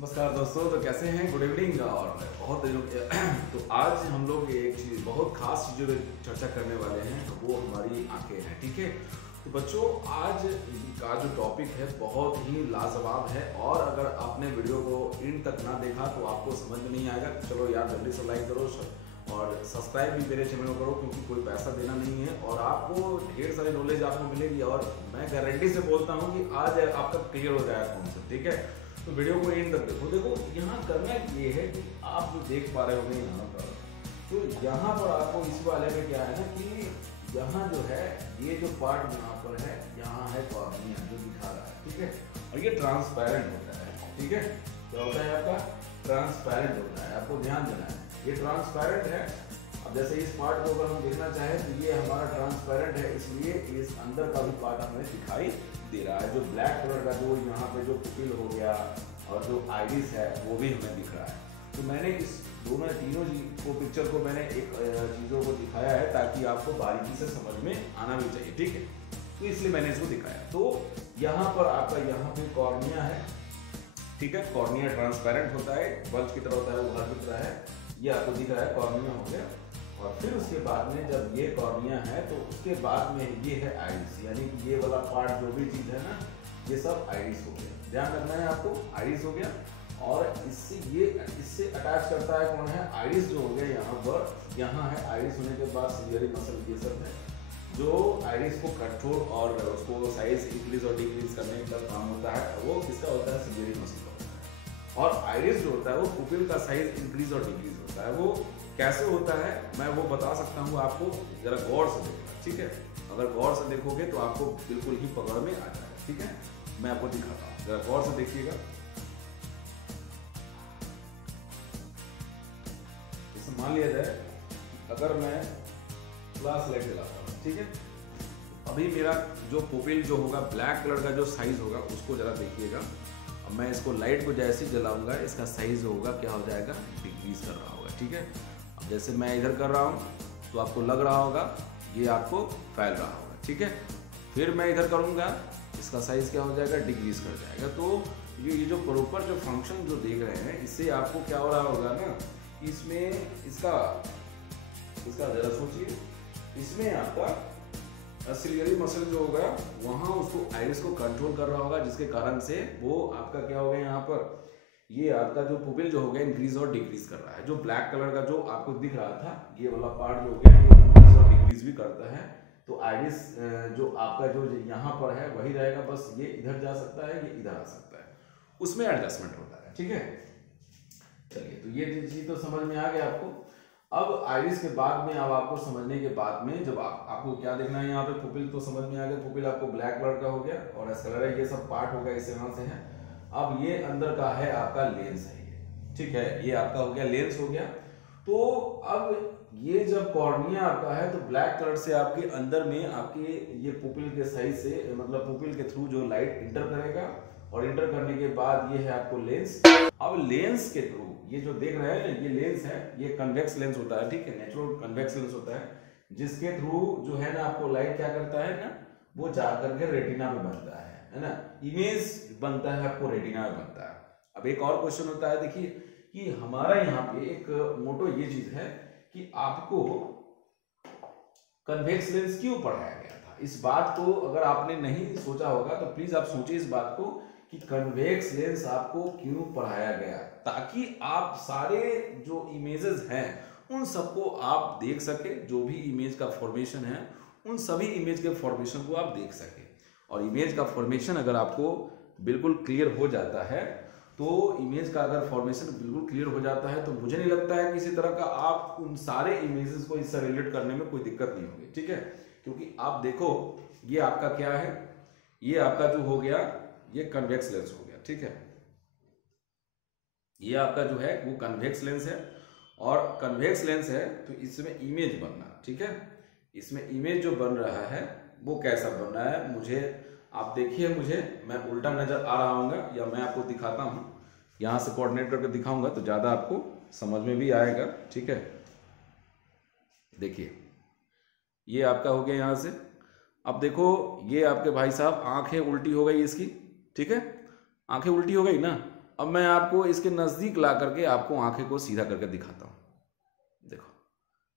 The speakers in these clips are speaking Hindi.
नमस्कार दोस्तों, तो कैसे हैं? Good evening. और बहुत दिनों के तो आज हम लोग एक चीज़, बहुत खास चीज़ों पर चर्चा करने वाले हैं, तो वो हमारी आंखें हैं। ठीक है, तो बच्चों आज का जो टॉपिक है बहुत ही लाजवाब है, और अगर आपने वीडियो को इन तक ना देखा तो आपको समझ में नहीं आएगा। चलो यार, जल्दी से लाइक करो और सब्सक्राइब भी मेरे चैनल को करो, क्योंकि कोई पैसा देना नहीं है और आपको ढेर सारी नॉलेज आपको मिलेगी। और मैं गारंटी से बोलता हूँ कि आज आपका क्लियर हो जाएगा कॉन्सेप्ट। ठीक है, तो वीडियो को एंड तक देखो। देखो यहाँ करना ये है कि आप जो देख पा रहे होंगे यहाँ पर, तो यहाँ पर आपको इस वाले में क्या है ना कि यहाँ जो है ये जो पार्ट यहाँ पर है, यहाँ है कॉर्निया जो दिखा रहा है। ठीक है, और ये ट्रांसपेरेंट होता है। ठीक है, क्या होता है आपका? ट्रांसपेरेंट होता है, आपको ध्यान देना है, ये ट्रांसपेरेंट है। अब जैसे इस पार्ट को अगर हम देखना चाहें तो ये हमारा ट्रांसपेरेंट है, इसलिए इस अंदर का भी पार्ट हमें दिखाई दे रहा है। जो ब्लैक कलर का जो यहाँ पे जो पुपिल हो गया और जो आइरिस है वो भी हमें दिख रहा है। तो मैंने इस तीनों को पिक्चर को मैंने एक चीज़ों को दिखाया है ताकि आपको बारीकी से समझ में आना भी चाहिए। ठीक है, तो इसलिए मैंने इसको दिखाया। तो यहाँ पर आपका यहाँ पे कॉर्निया है। ठीक है, कॉर्निया ट्रांसपेरेंट होता है, बल्ब की तरह होता है, उभर दिख रहा है, ये आपको दिख रहा है, कॉर्निया हो गया। और फिर उसके बाद में जब ये कॉर्निया है तो उसके बाद में ये है आइरिस, यानी कि ये वाला पार्ट जो भी चीज़ है ना, ये सब आइरिस हो गया। ध्यान रखना है आपको, आइरिस हो गया। और इससे अटैच करता है कौन है? आइरिस जो हो गया यहाँ पर, यहाँ है आइरिस होने के बाद सिलियरी मसल, ये सब है जो आइरिस को कंट्रोल और उसको साइज इंक्रीज और डिक्रीज करने का काम होता है। वो किसका होता है? सिलियरी मसल का होता है। और आइरिस जो होता है वो पुपिल का साइज इंक्रीज और डिक्रीज होता है। वो कैसे होता है मैं वो बता सकता हूँ आपको, जरा गौर से देखना। ठीक है, अगर गौर से देखोगे तो आपको बिल्कुल ही पकड़ में आ जाएगा। ठीक है, मैं आपको दिखाता हूँ, जरा गौर से देखिएगा। जैसे मान लिया जाए अगर मैं फ्लैश लाइट जलाता हूँ, ठीक है, अभी मेरा जो पुपिल जो होगा, ब्लैक कलर का जो साइज होगा उसको जरा देखिएगा। अब मैं इसको लाइट को जैसे ही जलाऊंगा, इसका साइज होगा क्या हो जाएगा? डिक्रीज कर रहा होगा। ठीक है, अब जैसे मैं इधर कर रहा हूँ तो आपको लग रहा होगा ये आपको फैल रहा होगा। ठीक है, फिर मैं इधर करूँगा, इसका साइज क्या हो जाएगा? डिक्रीज कर जाएगा। तो ये जो प्रॉपर जो फंक्शन जो देख रहे हैं, इससे आपको क्या हो रहा होगा ना, इसमें इसका जरा सोचिए, इसमें आपका सिलियरी मसल जो होगा वहाँ उसको आइरिस को कंट्रोल कर रहा होगा, जिसके कारण से वो आपका क्या हो गया, यहाँ पर ये आपका जो पुपिल जो हो गया इंक्रीज और डिक्रीज कर रहा है। जो ब्लैक कलर का जो आपको दिख रहा था, ये वाला पार्ट जो हो गया ये इंक्रीज और डिक्रीज भी करता है। तो आइरिस जो आपका जो यहाँ पर है वही रहेगा, बस ये इधर जा सकता है, ये इधर आ सकता है, उसमें एडजस्टमेंट होता है। ठीक है, चलिए, तो ये चीज तो समझ में आ गया आपको। अब आइरिस के बाद में, अब आपको समझने के बाद में, जब आपको क्या देखना है यहाँ पे, पुपिल तो समझ में आ गया, पुपिल आपको ब्लैक कलर का हो गया और एस्कलर है, ये सब पार्ट हो गया, इस यहाँ से है। अब ये अंदर का है आपका लेंस है ये। ठीक है, ये आपका हो गया लेंस हो गया। तो अब ये जब कॉर्निया आपका है तो ब्लैक कलर से आपके अंदर में आपके ये पुपिल के साइज से, मतलब पुपिल के थ्रू जो लाइट इंटर करेगा, और इंटर करने के बाद ये है आपको लेंस। अब लेंस के थ्रू ये जो देख रहे हैं ना, ये लेंस है, ये कन्वेक्स लेंस होता है। ठीक है, नेचुरल कन्वेक्स लेंस होता है, जिसके थ्रू जो है ना आपको लाइट क्या करता है ना, वो जा करके रेटिना में बनता है ना, इमेज बनता है, आपको रेटिना में बनता है। अब एक और क्वेश्चन होता है, देखिए कि हमारा यहाँ पे एक मोटो ये चीज है कि आपको कन्वेक्स लेंस क्यों पढ़ाया गया था। इस बात को अगर आपने नहीं सोचा होगा तो प्लीज आप सोचिए इस बात को कि कन्वेक्स लेंस आपको क्यों पढ़ाया गया, ताकि आप सारे जो इमेजेस हैं उन सबको आप देख सके, जो भी इमेज का फॉर्मेशन है उन सभी इमेज के फॉर्मेशन को आप देख सके। और इमेज का फॉर्मेशन अगर आपको बिल्कुल क्लियर हो जाता है, तो इमेज का अगर फॉर्मेशन बिल्कुल क्लियर हो जाता है, तो मुझे नहीं लगता है किसी तरह का आप उन सारे इमेजेस को इससे रिलेट करने में कोई दिक्कत नहीं होगी। ठीक है, क्योंकि आप देखो ये आपका क्या है, ये आपका जो हो गया ये कन्वेक्स लेंस हो गया। ठीक है, ये आपका जो है वो कन्वेक्स लेंस है, और कन्वेक्स लेंस है तो इसमें इमेज बनना। ठीक है, इसमें इमेज जो बन रहा है वो कैसा बन रहा है, मुझे आप देखिए, मुझे मैं उल्टा नजर आ रहा हूँ, या मैं आपको दिखाता हूँ, यहाँ से कोऑर्डिनेट करके दिखाऊंगा तो ज़्यादा आपको समझ में भी आएगा। ठीक है, देखिए ये आपका हो गया यहाँ से। अब देखो ये आपके भाई साहब आंखें उल्टी हो गई इसकी। ठीक है, आंखें उल्टी हो गई ना। अब मैं आपको इसके नज़दीक ला करके आपको आंखें को सीधा करके दिखाता हूँ। देखो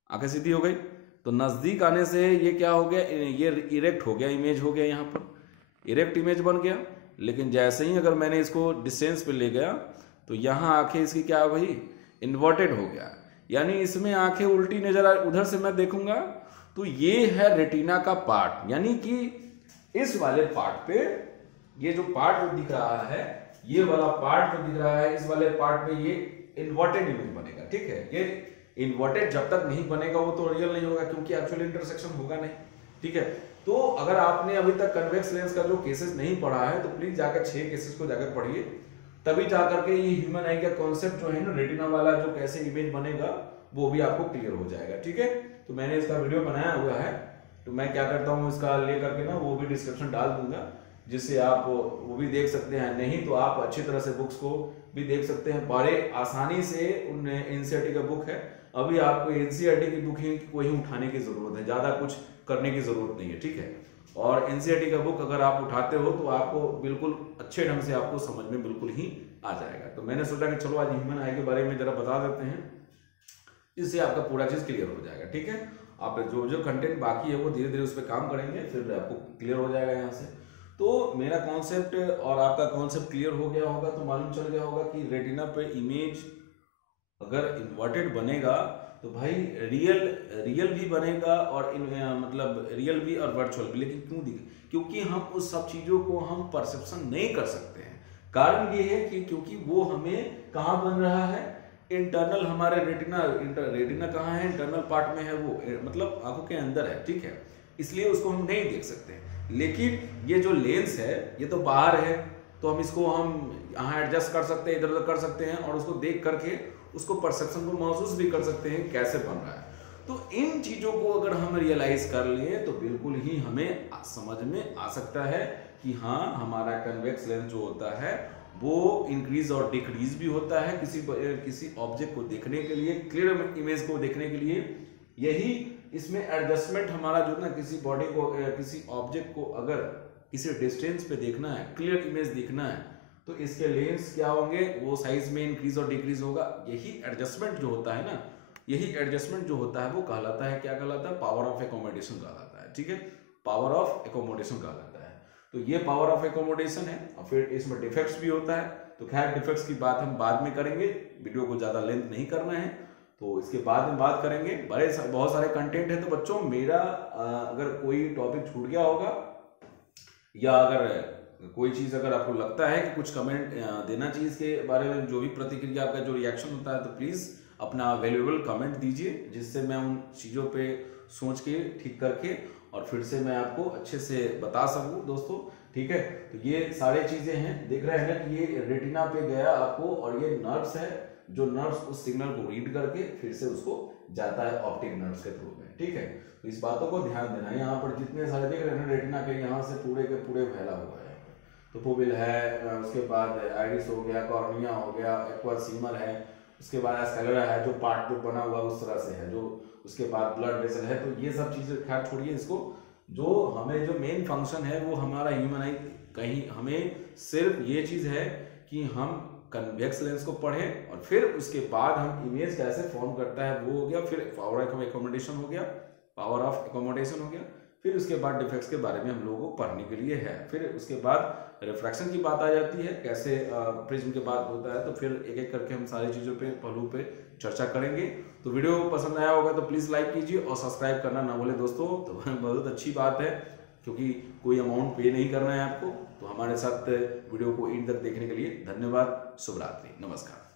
आंखें सीधी हो गई, तो नज़दीक आने से ये क्या हो गया, ये इरेक्ट हो गया, इमेज हो गया, यहाँ पर इरेक्ट इमेज बन गया। लेकिन जैसे ही अगर मैंने इसको डिस्टेंस पे ले गया तो यहाँ आंखें इसकी क्या हो गई, इन्वर्टेड हो गया, यानी इसमें आंखें उल्टी नजर आ। उधर से मैं देखूंगा तो ये है रेटिना का पार्ट, यानी कि इस वाले पार्ट पे ये जो पार्ट दिख रहा है, ये वाला पार्ट जो दिख रहा है, इस वाले पार्ट पे ये इन्वर्टेड इमेज बनेगा। ठीक है, ये इन्वर्टेड जब तक नहीं बनेगा वो तो रियल नहीं होगा, क्योंकि एक्चुअल इंटरसेक्शन होगा नहीं। ठीक है, तो अगर आपने अभी तक कन्वेक्स लेंस का जो केसेस नहीं पढ़ा है तो प्लीज जाकर 6 केसेस को जाकर पढ़िए, तभी जाकर के ये ह्यूमन आई का कॉन्सेप्ट जो है ना, रेटिना वाला जो कैसे इमेज बनेगा वो भी आपको क्लियर हो जाएगा। ठीक है, तो मैंने इसका वीडियो बनाया हुआ है, तो मैं क्या करता हूँ इसका ले करके ना वो भी डिस्क्रिप्शन डाल दूंगा, जिससे आप वो भी देख सकते हैं। नहीं तो आप अच्छी तरह से बुक्स को भी देख सकते हैं, बड़े आसानी से उन एनसीईआरटी का बुक है। अभी आपको एनसीईआरटी की बुक ही को ही उठाने की जरूरत है, ज्यादा कुछ करने की जरूरत नहीं है। ठीक है, और एनसीईआरटी का बुक अगर आप उठाते हो तो आपको बिल्कुल अच्छे ढंग से आपको समझ में बिल्कुल ही आ जाएगा। तो मैंने सोचा कि चलो आज ह्यूमन आई के बारे में जरा बता देते हैं, इससे आपका पूरा चीज क्लियर हो जाएगा। ठीक है, आप जो जो कंटेंट बाकी है वो धीरे धीरे उस पर काम करेंगे, फिर आपको क्लियर हो जाएगा यहाँ से। तो मेरा कॉन्सेप्ट और आपका कॉन्सेप्ट क्लियर हो गया होगा, तो मालूम चल गया होगा कि रेटिना पे इमेज अगर इन्वर्टेड बनेगा तो भाई रियल भी बनेगा और मतलब रियल भी और वर्चुअल भी। लेकिन क्यों दिखे, क्योंकि हम उस सब चीजों को हम परसेप्शन नहीं कर सकते हैं। कारण ये है कि क्योंकि वो हमें कहाँ बन रहा है, इंटरनल हमारे रेटिना कहाँ है, इंटरनल पार्ट में है, वो मतलब आंखों के अंदर है। ठीक है, इसलिए उसको हम नहीं देख सकते। लेकिन ये जो लेंस है ये तो बाहर है, तो हम इसको यहाँ एडजस्ट कर सकते हैं, इधर उधर कर सकते हैं, और उसको देख करके उसको परसेप्शन को महसूस भी कर सकते हैं कैसे बन रहा है। तो इन चीजों को अगर हम रियलाइज कर लें तो बिल्कुल ही हमें समझ में आ सकता है कि हाँ, हमारा कन्वेक्स लेंस जो होता है वो इंक्रीज और डिक्रीज भी होता है किसी ऑब्जेक्ट को देखने के लिए, क्लियर इमेज को देखने के लिए। यही इसमें एडजस्टमेंट हमारा जो ना, किसी बॉडी को किसी ऑब्जेक्ट को अगर किसी डिस्टेंस पे देखना है, क्लियर इमेज देखना है, तो इसके लेंस क्या होंगे, वो साइज में इंक्रीज और डिक्रीज होगा। यही एडजस्टमेंट जो होता है ना, यही एडजस्टमेंट जो होता है वो कहलाता है, क्या कहलाता है, पावर ऑफ एकोमोडेशन कहलाता है। ठीक है, पावर ऑफ एकोमोडेशन कहलाता है। तो ये पावर ऑफ एकोमोडेशन है, और फिर इसमें डिफेक्ट्स भी होता है। तो खैर डिफेक्ट्स की बात हम बाद में करेंगे, वीडियो को ज्यादा लेंथ नहीं करना है, तो इसके बाद में बात करेंगे। बहुत सारे कंटेंट है। तो बच्चों मेरा अगर कोई टॉपिक छूट गया होगा, या अगर कोई चीज अगर आपको लगता है कि कुछ कमेंट देना चाहिए इसके बारे में, जो भी प्रतिक्रिया आपका जो रिएक्शन होता है, तो प्लीज अपना वैल्यूएबल कमेंट दीजिए, जिससे मैं उन चीजों पे सोच के ठीक करके और फिर से मैं आपको अच्छे से बता सकूं दोस्तों। ठीक है, तो ये सारे चीजें हैं, देख रहे हैं ना कि ये रेटिना पे गया आपको, और ये नर्व्स है, जो नर्व्स उस सिग्नल को रीड करके फिर से उसको जाता है ऑप्टिक नर्व्स के थ्रू में। ठीक है, तो इस बातों को ध्यान देना है। यहाँ पर जितने सारे देख रहे हैं रेटिना के, यहाँ से पूरे के पूरे फैला हुआ है। तो पुपिल है, उसके बाद आइरिस हो गया, कॉर्निया हो गया, एक्वा सीमर है, उसके बाद स्क्लेरा है, जो पार्ट जो बना हुआ उस तरह से है, जो उसके बाद ब्लड वेसल है। तो ये सब चीजें खैर छोड़िए इसको, जो हमें जो मेन फंक्शन है वो हमारा ह्यूमन आई, कहीं हमें सिर्फ ये चीज है कि हम कन्वेक्स लेंस को पढ़ें, और फिर उसके बाद हम इमेज कैसे फॉर्म करता है वो हो गया, फिर पावर ऑफ एकोमोडेशन हो गया, पावर ऑफ एकोमोडेशन हो गया, फिर उसके बाद डिफेक्ट्स के बारे में हम लोगों को पढ़ने के लिए है। फिर उसके बाद रिफ्रैक्शन की बात आ जाती है, कैसे प्रिज्म के बाद होता है। तो फिर एक एक करके हम सारी चीज़ों पे पहलू पे चर्चा करेंगे। तो वीडियो पसंद आया होगा तो प्लीज़ लाइक कीजिए और सब्सक्राइब करना ना भूलें दोस्तों। तो बहुत अच्छी बात है, क्योंकि कोई अमाउंट पे नहीं करना है आपको। तो हमारे साथ वीडियो को एंड तक देखने के लिए धन्यवाद। शुभ रात्रि, नमस्कार।